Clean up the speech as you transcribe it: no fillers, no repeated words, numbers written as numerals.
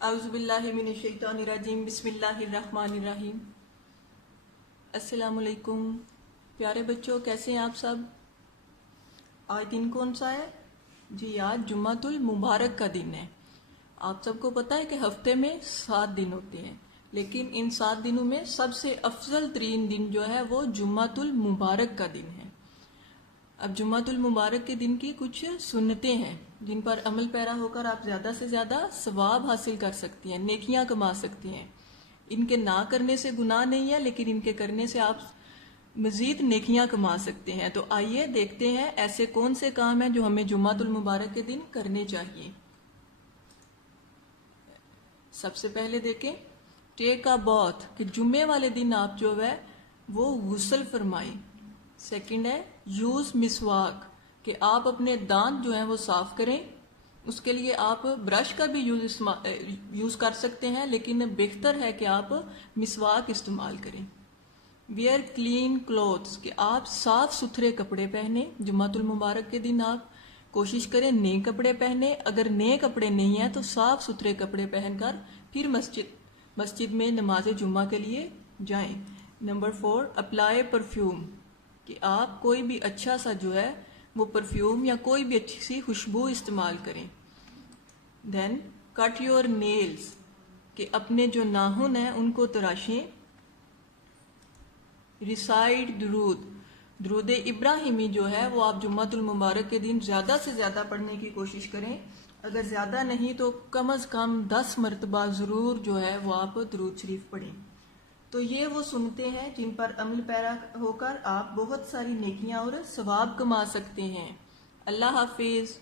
اعوذ باللہ من الشیطان الرجیم بسم اللہ الرحمن الرحیم۔ السلام علیکم پیارے بچوں، کیسے ہیں آپ سب؟ آج دن کون سا ہے؟ جی آج جمعۃ المبارک کا دن ہے۔ آپ سب کو پتہ ہے کہ ہفتے میں 7 دن ہوتے ہیں، لیکن ان 7 دنوں میں سب سے افضل ترین دن جو ہے وہ جمعۃ المبارک کا دن ہے۔ اب جمعۃ المبارک کے دن کی کچھ سنتیں ہیں جن پر عمل پیرا ہو کر آپ زیادہ سے زیادہ ثواب حاصل کر سکتی ہیں، نیکیاں کما سکتی ہیں۔ ان کے نہ کرنے سے گناہ نہیں ہے، لیکن ان کے کرنے سے آپ مزید نیکیاں کما سکتے ہیں۔ تو آئیے دیکھتے ہیں ایسے کون سے کام ہیں جو ہمیں جمعۃ المبارک کے دن کرنے چاہیے۔ سب سے پہلے دیکھیں ٹیک اے باتھ، کہ جمعے والے دن آپ جو ہے وہ غسل فرمائیں۔ سیکنڈ ہے یوز مسواک، کہ آپ اپنے دانت جو ہیں وہ صاف کریں۔ اس کے لیے آپ برش کا بھی یوز کر سکتے ہیں، لیکن بہتر ہے کہ آپ مسواک استعمال کریں۔ ویئر کلین کلوتھس، کہ آپ صاف ستھرے کپڑے پہنیں۔ جمعۃ المبارک کے دن آپ کوشش کریں نئے کپڑے پہنیں، اگر نئے کپڑے نہیں ہیں تو صاف ستھرے کپڑے پہن کر پھر مسجد میں نماز جمعہ کے لیے جائیں۔ نمبر 4 اپلائی پرفیوم، کہ آپ کوئی بھی اچھا سا جو ہے وہ پرفیوم یا کوئی بھی اچھی سی خوشبو استعمال کریں۔ دین کٹ یور نیلز، کہ اپنے جو ناخن ہیں ان کو تراشیں۔ ریسائٹ درود ابراہیمی جو ہے وہ آپ جمعۃ المبارک کے دن زیادہ سے زیادہ پڑھنے کی کوشش کریں، اگر زیادہ نہیں تو کم از کم 10 مرتبہ ضرور جو ہے وہ آپ درود شریف پڑھیں۔ تو یہ وہ سنتے ہیں جن پر عمل پیرا ہو کر آپ بہت ساری نیکیاں اور ثواب کما سکتے ہیں۔ اللہ حافظ۔